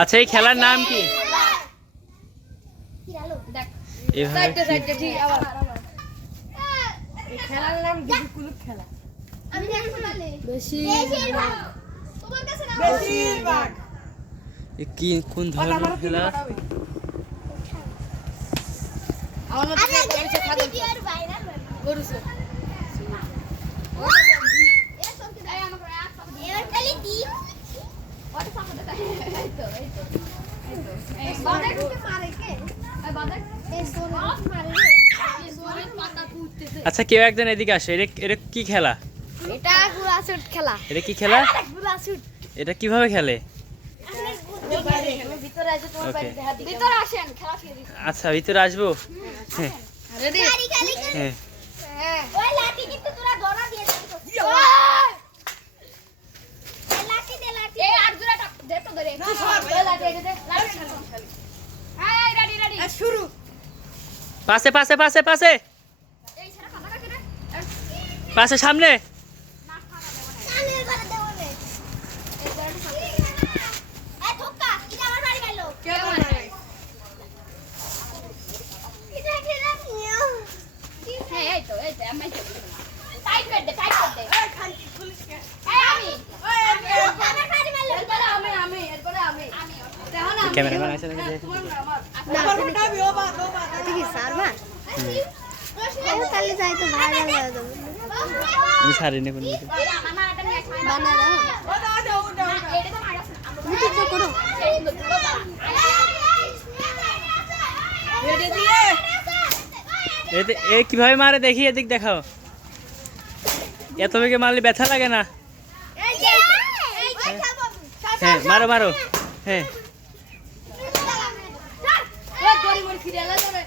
আচ্ছা এই খেলার নাম কি? খেলার নাম কুলুপ খেলা। কি কোন ধরনের খেলা? আচ্ছা কেউ একজন এদিকে আসে। এটা কি খেলা? এটা গুলাশুট খেলা। এটা কি খেলা? গুলাশুট। এটা কিভাবে খেলে? ভিতরে আসেন, খেলা শুরু দিই। আচ্ছা ভিতরে আসবো। হ্যাঁ রেডি? হ্যাঁ হ্যাঁ। ওই লাঠি কিন্তু তোরা ধরা দিয়ে দিছিস। এই লাঠি দে, লাঠি। এই আট জোড়াটা দে তো ধরে। ওই লাঠি দে, লাঠি ছাড়ো। হ্যাঁ রেডি রেডি। শুরু। পাশে পাশে পাশে পাশে এই ছাড়া কথা কাকে রে? পাশে সামনে। না খাওয়া দেব না। কানের করে দেব রে। এই জোড়াটা সামনে। এই ধোকা, এটা আমার বাড়ি গেল। কে মারে? এটা খেলা নিও। হ্যাঁ এই তো আমি তো। টাইট করে দে, টাইট করে দে। এই খালি পুলিশ কে? এই আমি। আমার বাড়ি মারলো। এরপরে আমি। দেখো না। ক্যামেরাম্যান আছে নাকি? আমার উঠাবি ও বা এটা কি সারবা? তাহলে যাই তো ভালো লাগে। আমি সারি না কোন কিছু। আমার মারাটা নিয়ে বানা দাও। এটা তো মারা। মুটি তো করো। রেডি দিয়ে। এ কিভাবে মারে দেখি, এদিক দেখাও। এত বেগে মারলে ব্যথা লাগে না? এই যে এই খেলবো। হ্যাঁ মারো মারো। হ্যাঁ এই দড়ি মরি ছিড়ালা ধরে।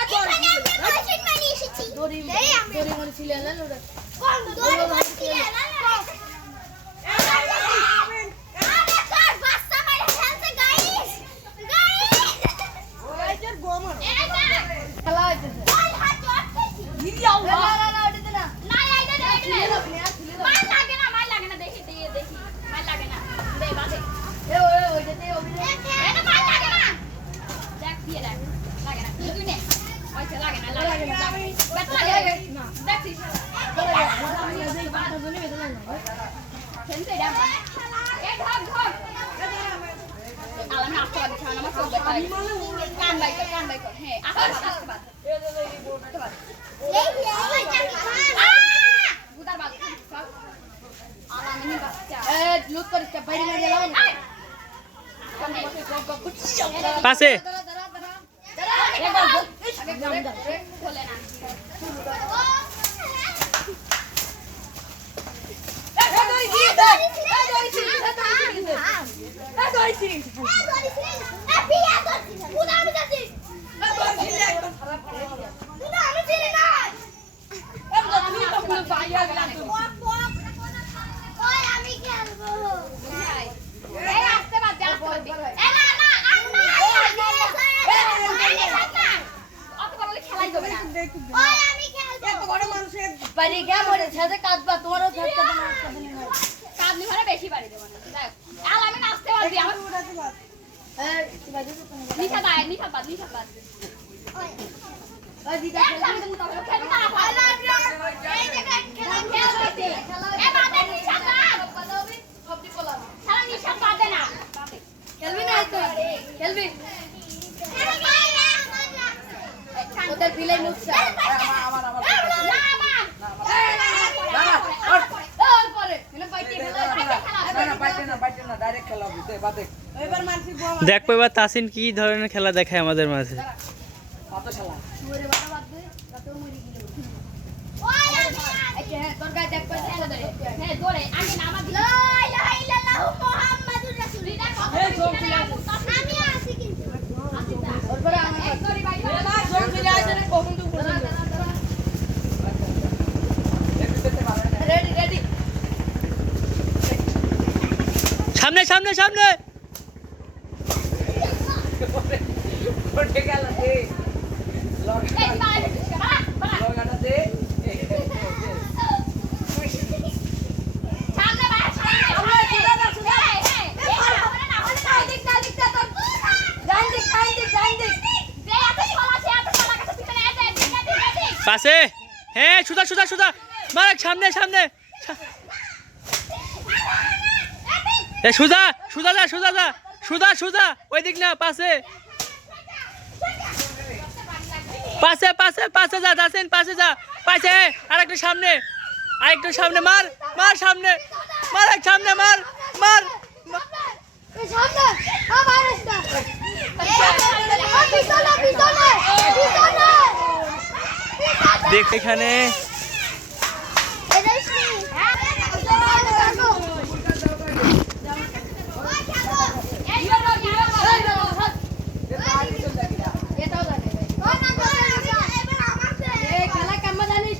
এখানে আমি কোচিং মানি এসেছি। দড়ি মরি ছিড়ালা ধরে। কোন দড়ি মরি ছিড়ালা? আরে তোর বাচ্চা মারে খেলছে গাইস। ওইটার গোমর। খেলা হইতেছে। ওই হাত জড়তেছি। নিয়াও না ওইটাতে না। না এইটা মার লাগে না দেখি মার লাগে না। দে বাদে। ওইটাতে অভিনয়। এটা মার লাগে না। দেখ দিয়ে দেখ। লাগে না। তুই নে। ওইটা লাগে না। ব্যাট লাগে না। দেখছিস? খেলতে যা। এই ধর। আলাম না আসতে পারছিস না আমার সব ব্যাট লাগে। কান বাই কর। হ্যাঁ আসতে বাদ। এই বুদার বাদ। আলামিনি বাচ্চা। লুট করিস বাইরে মেরে গেলাম না। পাশে বেশি বাড়ি দেবো না। আমি নাচতে পারবি আমার নিশা বাদ খেলবি ওদের বিলাই মুখছে দেখবো এবার তাসিন কি ধরনের খেলা দেখায় আমাদের মাঝে। সামনে সামনে সামনে পাশে হ্যাঁ সুধা সুধা সুধা মার সামনে সামনে সুধা সুধা যা সুধা যা সুধা সুধা ওই দিক না পাশে পাশে পাশে পাশে যা যাচ্ছেন পাশে যা পাশে আরেকটু সামনে মার মার সামনে মার এক সামনে মার মার দেখ এখানে